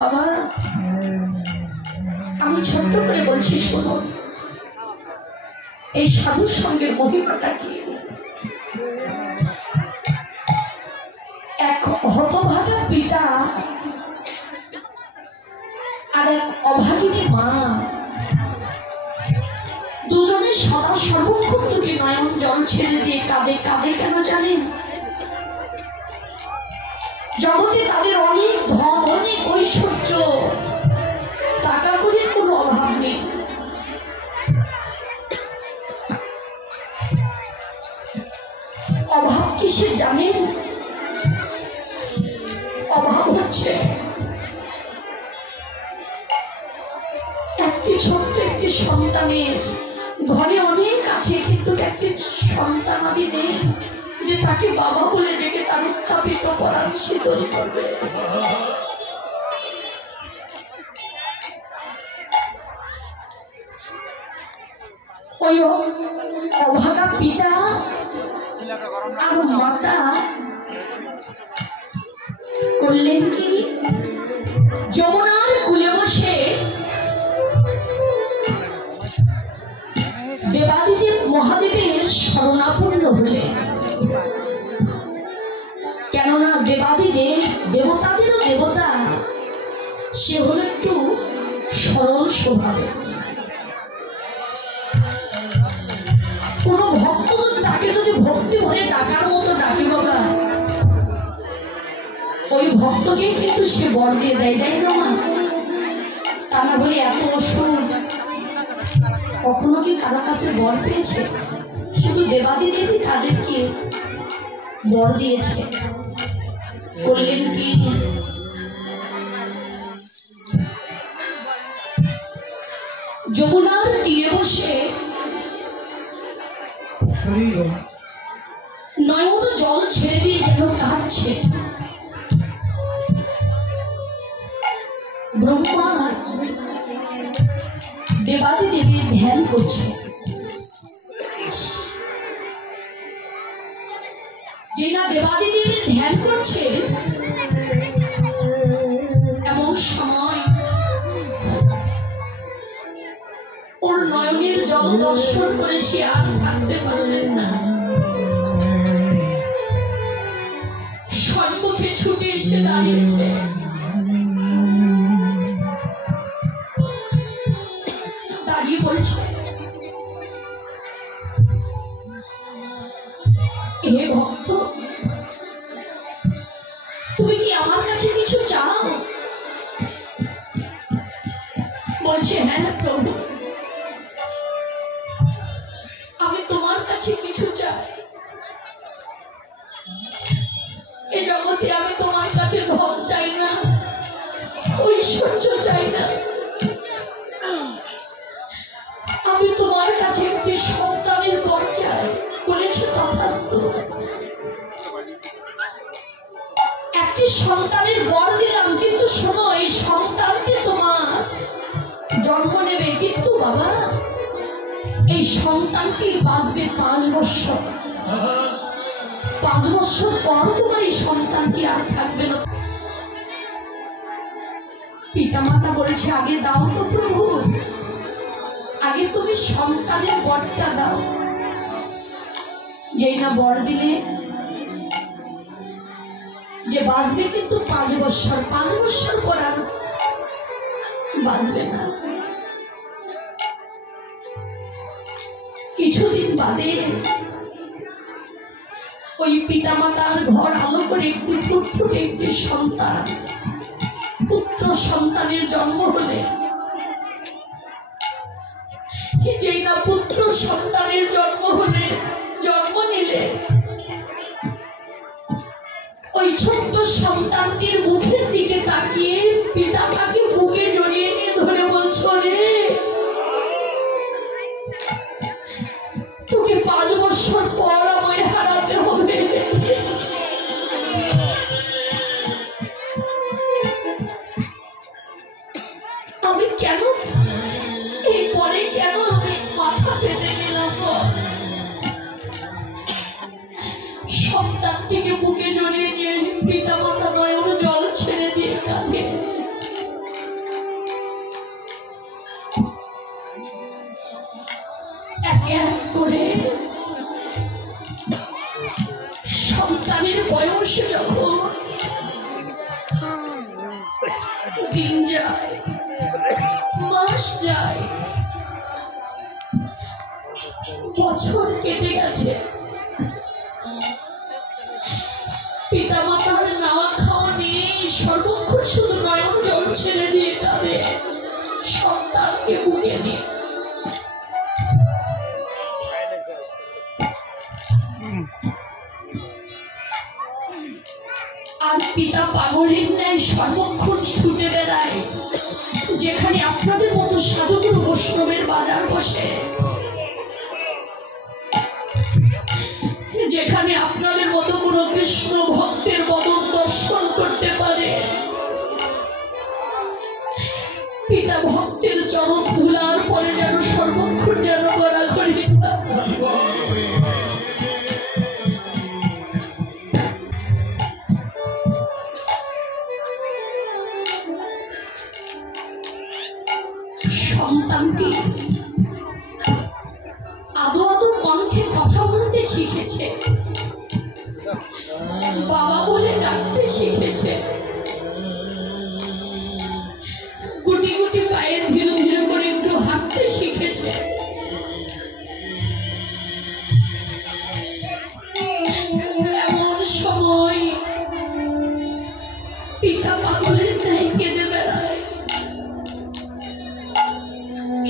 বাবা আমি ছোট্ট করে বলছি শোনো, এই সাধুর সঙ্গের মহিমাটা কি। এক হতভাগা পিতা আর এক অভাগিনী মা, দুজনে সদা সর্বক্ষণ দুটি নয়ন জল ছেড়ে দিয়ে কাঁদে। কাঁদে কেন জানেন? জগতে তাদের অনেক ধন, অনেক ঐশ্বর্য, টাকা কড়ির কোনো অভাব নেই, অভাব কিসের জানেন? অভাব হচ্ছে একটি ছোট্ট একটি সন্তানের ঘরে অনেক আছে, কিন্তু একটি সন্তান আমি নেই যে তাকে বাবা বলে ডেকে তার উত্থাপিত করার শীতল করবে। ওই অভাগা পিতা আর মাতা করলেন কি, যমুনার কূলে বসে দেবাদিদেব মহাদেবের শরণাপন্ন হলেন। কেননা দেবাদিদেব দেবতাদেরও দেবতা, সে হলো একটু সরল স্বভাবের। কোন ভক্ত তাকে যদি ভক্তি ভরে ডাকার মতো ডাকে বাবা, ওই ভক্তকে কিন্তু সে বর দিয়ে দেয়, দেয় না মা? তা না বলে এত ওষুধ কখনো কি কারো কাছে বর পেয়েছে? শুধু দেবাদিদেবী তাদেরকে বর দিয়েছে। করলেন কি, যমুনার তীরে বসে নয়ন জল ছেড়ে দিয়ে যেন কাঁদছে। ব্রহ্মা দেবাদিদেবীর ধ্যান করছে। যে না দেবাদিদেবীর ধ্যান করছে, এমন সময় ওর নয়নের জল দর্শন করে সে আর থাকতে পারলেন না। সম্মুখে ছুটে এসে দাঁড়িয়েছে। দাঁড়িয়ে বলছে, হে ভক্ত, তুমি কি আমার কাছে কিছু চাও? বলছে, হ্যাঁ প্রভু, আমি তোমার কাছে কিছু চাই। এ জগতে আমি তোমার কাছে ধন চাই না, ঐশ্বর্য চাই না, আমি তোমার কাছে একটি সন্তানের বর চাই। বলেছে তথাস্তু। একটি সন্তানের বর দিলাম, কিন্তু শোনো, এই সন্তানকে তোমার জন্ম নেবে, কিন্তু বাবা এই সন্তানকে বাঁচবে 5 বছর। 5 বছর পর তোমার এই সন্তানটি আর থাকবে না। পিতামাতা বলছে, আগে দাও তো প্রভু, আগে তুমি সন্তানের বরটা দাও। যেই না বর দিলে যে বাঁচবে কিন্তু 5 বছর, 5 বছর পর আর বাঁচবে না। কিছুদিন বাদে ওই পিতামাতার ঘর আলো করে একটি ফুটফুটে একটি সন্তান, পুত্র সন্তানের জন্ম হলে, যেই না পুত্র সন্তানের জন্ম হলে, জন্ম নিলে, ওই ছোট্ট সন্তানটির মুখের দিকে তাকিয়ে পিতা তাকে বুকে জড়িয়ে নিয়ে ধরে বলছ, রে তোকে 5 বছর পর আমায় হারাতে হবে। আমি কেন এই পরে কেন আমি মাথা পেতে গেলাম? সন্তানটিকে বুকে জড়িয়ে নিয়ে পিতা মাতা নয়ন জল ছেড়ে দিয়ে কাঁদে। দিন যায়, মাস যায়, বছর কেটে গেছে, পিতা মাতার নাওয়া খাওয়া নিয়ে সর্বক্ষণ শুধু নয়ন জল ছেড়ে দিয়ে তাদের সন্তানকে বুকে নিয়ে। আর পিতা পাগলের ন্যায় সর্বক্ষণ ছুটে বেড়ায় যেখানে আপনাদের মতো সাধুগুরু বৈষ্ণবের বাজার বসে, যেখানে আপনাদের মতো কোনো কৃষ্ণ ভক্তের বদন দর্শন করতে পারে। পিতা ভক্তের চরণ ধুলার পরে যেন সর্বক্ষণ যেন গড়াগড়ি। সন্তানটি আদো আদো কণ্ঠে কথা বলতে শিখেছে, বাবা বলে ডাকতে শিখেছে, গুটি গুটি পায়ে ধীরে ধীরে করে একটু হাঁটতে শিখেছে। এমন সময় পিতা পাগলের ন্যায় কেঁদে বেড়ায়,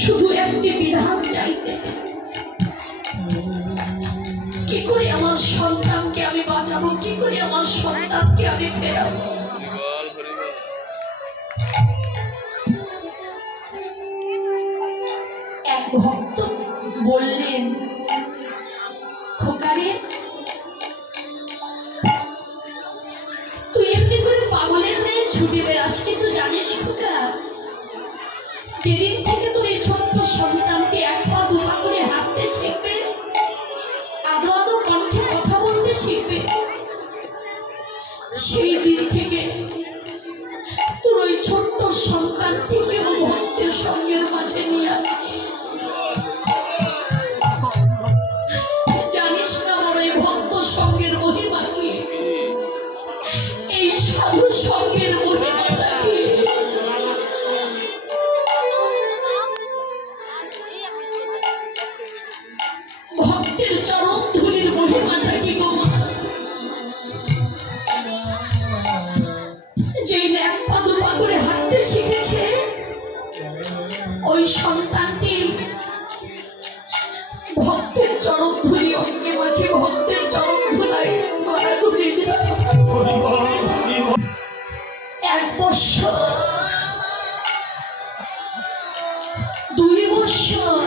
শুধু একটি বিধান চাইতে, কি করে আমার সন্তানকে আমি বাঁচাবো, কি করে আমার সন্তানকে আমি ফেরাবো। এক ভক্ত বললেন, খোকারে তুই এমনি করে পাগলের ন্যায় ছুটে বেড়াস, কিন্তু জানিস খোকা, যেদিন থেকে তোর এই ছোট্ট সন্তানকে এক পা দু পা করে হাঁটতে শিখবে, আদো আদো কণ্ঠে কথা বলতে শিখবে, সেই দিন থেকে তোর ওই ছোট্ট সন্তানটিকেও ভক্তের সঙ্গের মাঝে নিয়ে আসিস। জানিস না বাবা এই ভক্ত সঙ্গের মহিমা কি, এই সাধু সঙ্গের মহিমাটা কি। ভক্তের চরণ ধুলির মহিমাটা কি গো মা, যেই এক পা দু পা করে হাঁটতে শিখেছে, ওই সন্তানটি ভক্তের চরণ ধুলি অঙ্গে মাখে, ভক্তের চরণ ধুলায় গড়াগড়ি। 1 বছর, 2 বছর,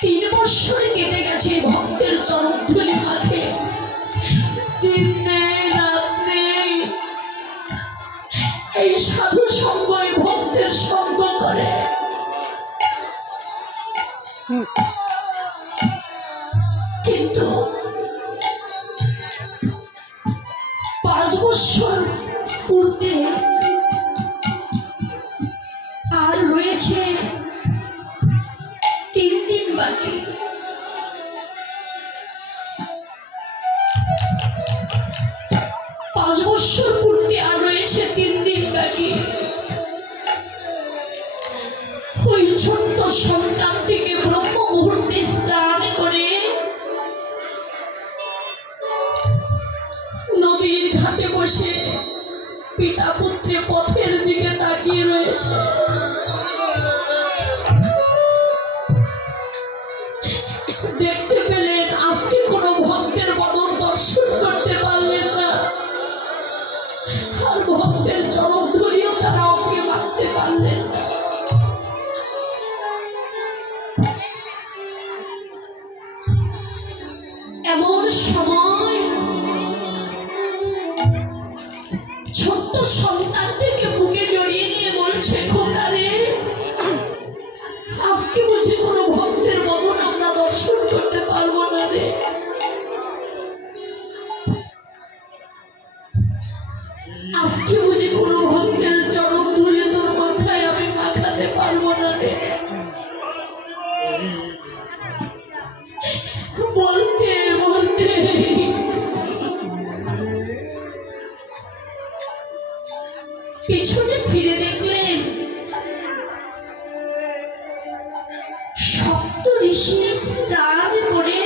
3 বছর কেটে গেছে ভক্তের চরণ ধুলি মাখে, দিন নেই রাত নেই এই সাধু সঙ্গ ভক্তের সঙ্গ করে। কিন্তু 5 বছর পূর্বে আর রয়েছে 3 দিন বাকি। 5 বছর পূর্বে আর রয়েছে 3 দিন বাকি। ওই ছোট্ট সন্তানটিকে ব্রহ্ম মুহূর্তে স্নান করে নদীর ঘাটে বসে পিতা পুত্রে পথের দিকে তাকিয়ে রয়েছে। দেখতে পেলেন, আজকে কোনো ভক্তের বদন দর্শন করতে পারলেন না, আর ভক্তের চরণ ধরিও তারা অঙ্গে মাখতে পারলেন না। এমন সময় ছোট্ট সন্তানটিকে বুকে জড়িয়ে নিয়ে বলছে, খোকারে আজকে বুঝি কোনো ভক্তের বদন আমরা দর্শন করতে পারবো না রে। আজকে বুঝি কোনো ভক্তের চরণ ধুলে তোর মাথায় আমি মাখাতে পারবো না রে। বলতে বলতে পিছনে ফিরে দেখলেন সপ্ত ঋষি স্নান করে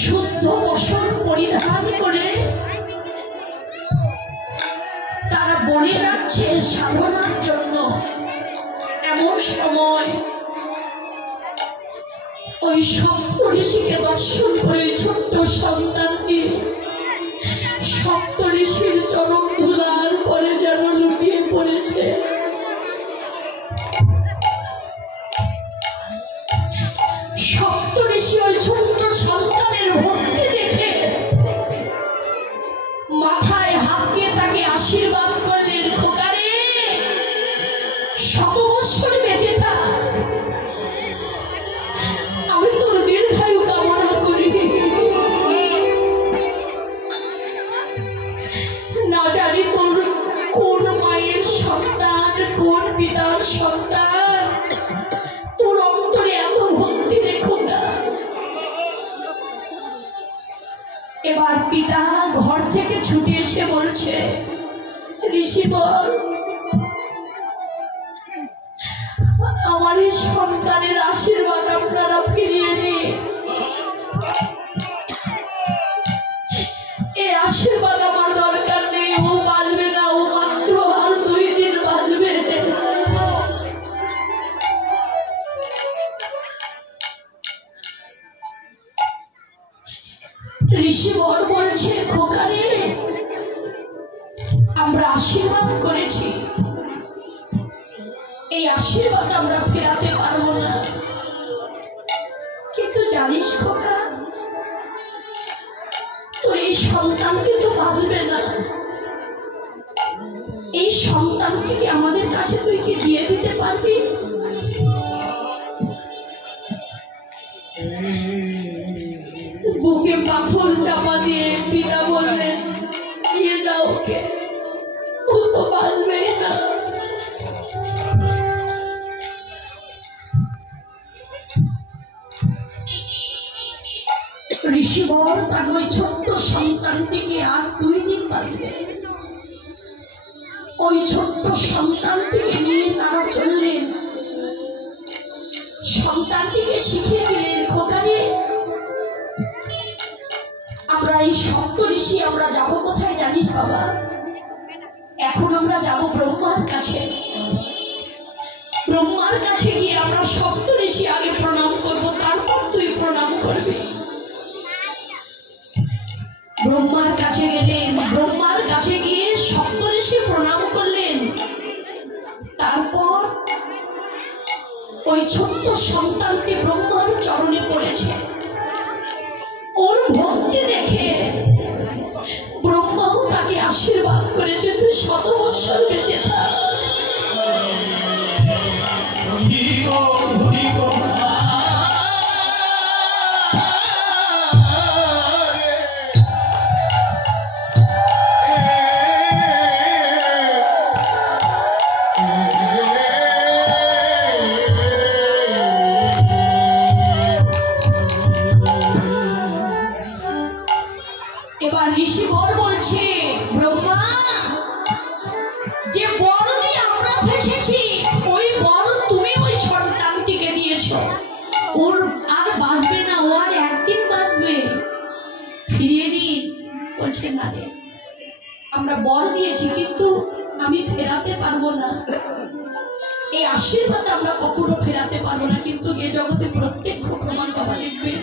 শুদ্ধ বসন পরিধান করে তারা বনে যাচ্ছে সাধনার জন্য। এমন সময় ওই সপ্ত ঋষিকে দর্শন করে ছোট্ট সন্তানটি সপ্ত ঋষির চরণ ধুলার পরে যেন লুটিয়ে পড়েছে। সপ্ত ঋষি ওই ছোট্ট সন্তানের ভক্তি দেখে মাথায় হাত দিয়ে তাকে আশীর্বাদ করলেন, খোকারে শত বৎসর বেঁচে থাক, আমি তোর দীর্ঘায়ু কামনা করি। না জানি তোর কোন মায়ের সন্তান, কোন পিতার সন্তান, তোর অন্তরে এত ভক্তি রে খোকা। এবার পিতা ঘর থেকে ছুটে এসে বলছে, ঋষিবর আমার এই সন্তানের আশীর্বাদ আপনারা ফিরিয়ে নিন। এই আশীর্বাদ আমার দরকার নেই, ও বাঁচবে না, ও মাত্র আর 2 দিন বাঁচবে। ঋষিবর বলছে, খোকারে আমরা আশীর্বাদ করেছি, এই আশীর্বাদ আমরা ফেরাতে পারবো না, কিন্তু জানিস খোকা তোর এই সন্তান কিন্তু বাঁচবে না। এই সন্তানটিকে আমাদের কাছে তুই কি দিয়ে দিতে পারবি? বুকে পাথর চাপা দিয়ে পিতা বললেন, নিয়ে যাও ওকে, ও তো বাঁচবেই না। ঋষিবর তার ওই ছোট্ট সন্তানটিকে আর 2 দিন বাঁচবে, ওই ছোট্ট সন্তানটিকে নিয়ে তারা চললেন। সন্তানটিকে শিখিয়ে দিলেন, খোকারে আমরা এই সপ্ত ঋষি আমরা যাব কোথায় জানিস বাবা? এখন আমরা যাব ব্রহ্মার কাছে। ব্রহ্মার কাছে গিয়ে আমরা সপ্ত ঋষি আগে প্রণাম করব, তারপর তুই প্রণাম করবি। ব্রহ্মার কাছে গেলেন, ব্রহ্মার কাছে গিয়ে সপ্ত ঋষি প্রণাম করলেন। তারপর ওই ছোট্ট সন্তানটি ব্রহ্মার চরণে পড়েছে। ওর ভক্তি দেখে ব্রহ্মাও তাকে আশীর্বাদ করেছে, তুই 100 বৎসর বেঁচে থাক। এবার ঋষিবর বলছে, ব্রহ্মা যে বর দিয়ে আমরা ফেসেছি, ওই বর তুমি ওই সন্তানটিকে দিয়েছ, ওর আর বাঁচবে না, ও আর 1 দিন বাঁচবে, ফিরিয়ে নিন। বলছে, না রে, আমরা বর দিয়েছি কিন্তু আমি ফেরাতে পারবো না, এই আশীর্বাদ আমরা কখনো ফেরাতে পারবো না। কিন্তু এ জগতে প্রত্যক্ষ প্রমাণ বাবা দেখবেন,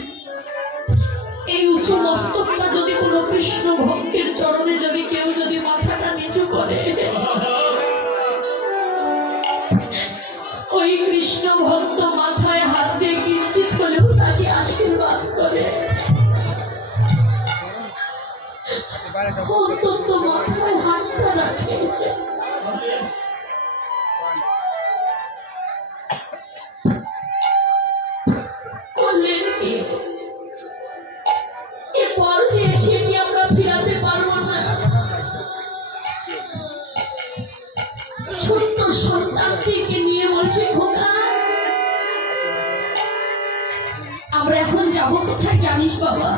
এই উঁচু মস্তকটা যদি কোনো কৃষ্ণ ভক্তের চরণে যদি কেউ যদি মাথাটা নিচু করে, ওই কৃষ্ণ ভক্ত মাথায় হাত দিয়ে কিঞ্চিত হলেও তাকে আশীর্বাদ করে, অন্তত মাথায় হাতটা রাখে। করলেন কি? এরপর সেটি আমরা ফিরাতে পারবো না। ছোট্ট সন্তানটিকে নিয়ে বলছে, খোকা আমরা এখন যাব কোথায় জানিস বাবা?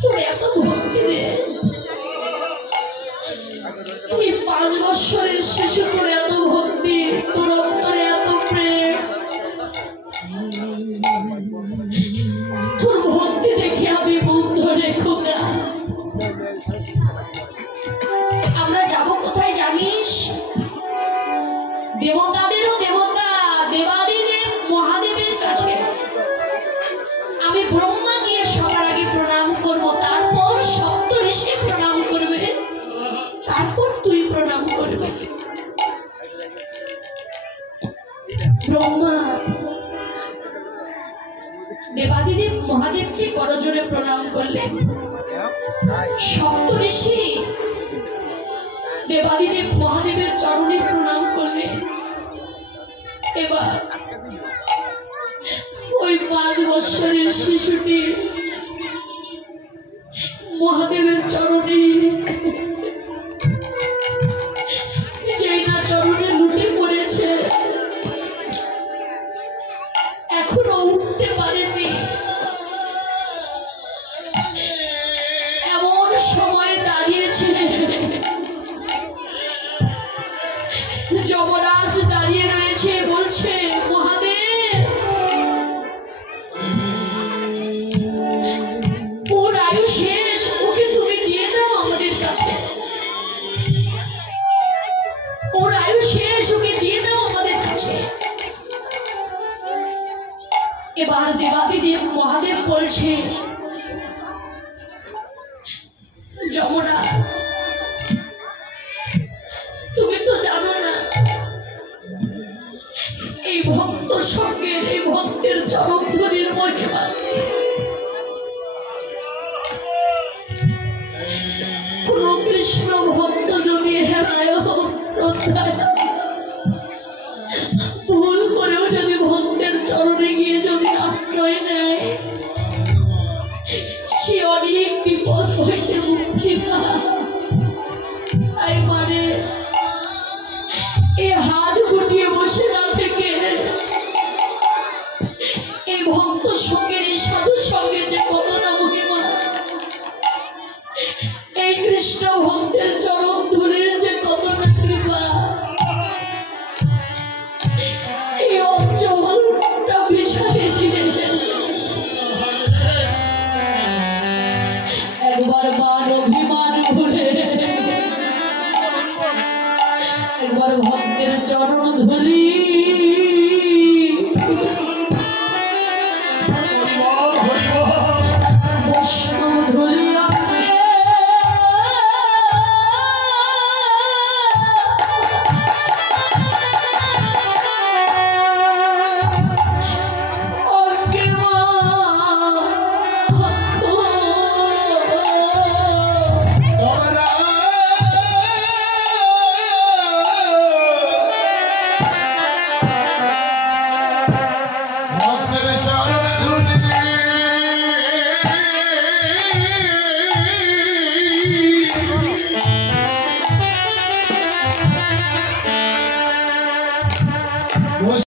তোর এত ভক্তি রে, 5 বৎসরের শিশু তোর এত ভক্তি, তোর অন্তরে এত প্রেম, তোর ভক্তি দেখে আমি মুগ্ধ রে খোকা। আমরা যাব কোথায় জানিস? দেবতাদেরও দেবতা দেবাদিদেব মহাদেবের কাছে। আমি ব্রহ্মা গিয়ে সবার আগে প্রণাম করব, তারপর সপ্ত ঋষি প্রণাম করবে, তারপর তুই প্রণাম করবে। ব্রহ্মা দেবাদিদেব মহাদেবকে করজোড়ে প্রণাম করলেন। সপ্ত ঋষি দেবাদিদেব মহাদেবের চরণে প্রণাম করলেন। এবার ওই 5 বৎসরের শিশুটি মহাদেবের চরণে, যেই না চরণে লুটে পড়েছে, এখনো উঠতে পারেনি। এমন সময় দাঁড়িয়েছে, যমরাজ দাঁড়িয়ে রয়েছে, বলছে মহাদেব ওর আয়ু শেষ, ওকে তুমি দিয়ে দাও আমাদের কাছে, ওর আয়ু শেষ, ওকে দিয়ে দাও আমাদের কাছে। এবার দেবাদিদেব মহাদেব বলছে যমরাজ তুমি তো জানো না এই ভক্ত সঙ্গের, এই ভক্তের চরণ ধরির মহিমা। কোন কৃষ্ণ ভক্ত যদি হেলায় শ্রদ্ধায় ভুল করেও যদি ভক্তের চরণে গিয়ে যদি আশ্রয় নেয়, সে অনেক বিপদ হইতে মুক্তি পায়। তাই মানে এই হাত গুটিয়ে বসে না থেকে এই ভক্ত সঙ্গের, এই সাধু সঙ্গের যে কত না মহিমা, এই কৃষ্ণ ভক্তের চরণ ধুলির যে কত না কৃপা, এই অঞ্চলটা বিষয়ে একবার মান অভিমান ভুলে একবার ভক্তের চরণ ধুলি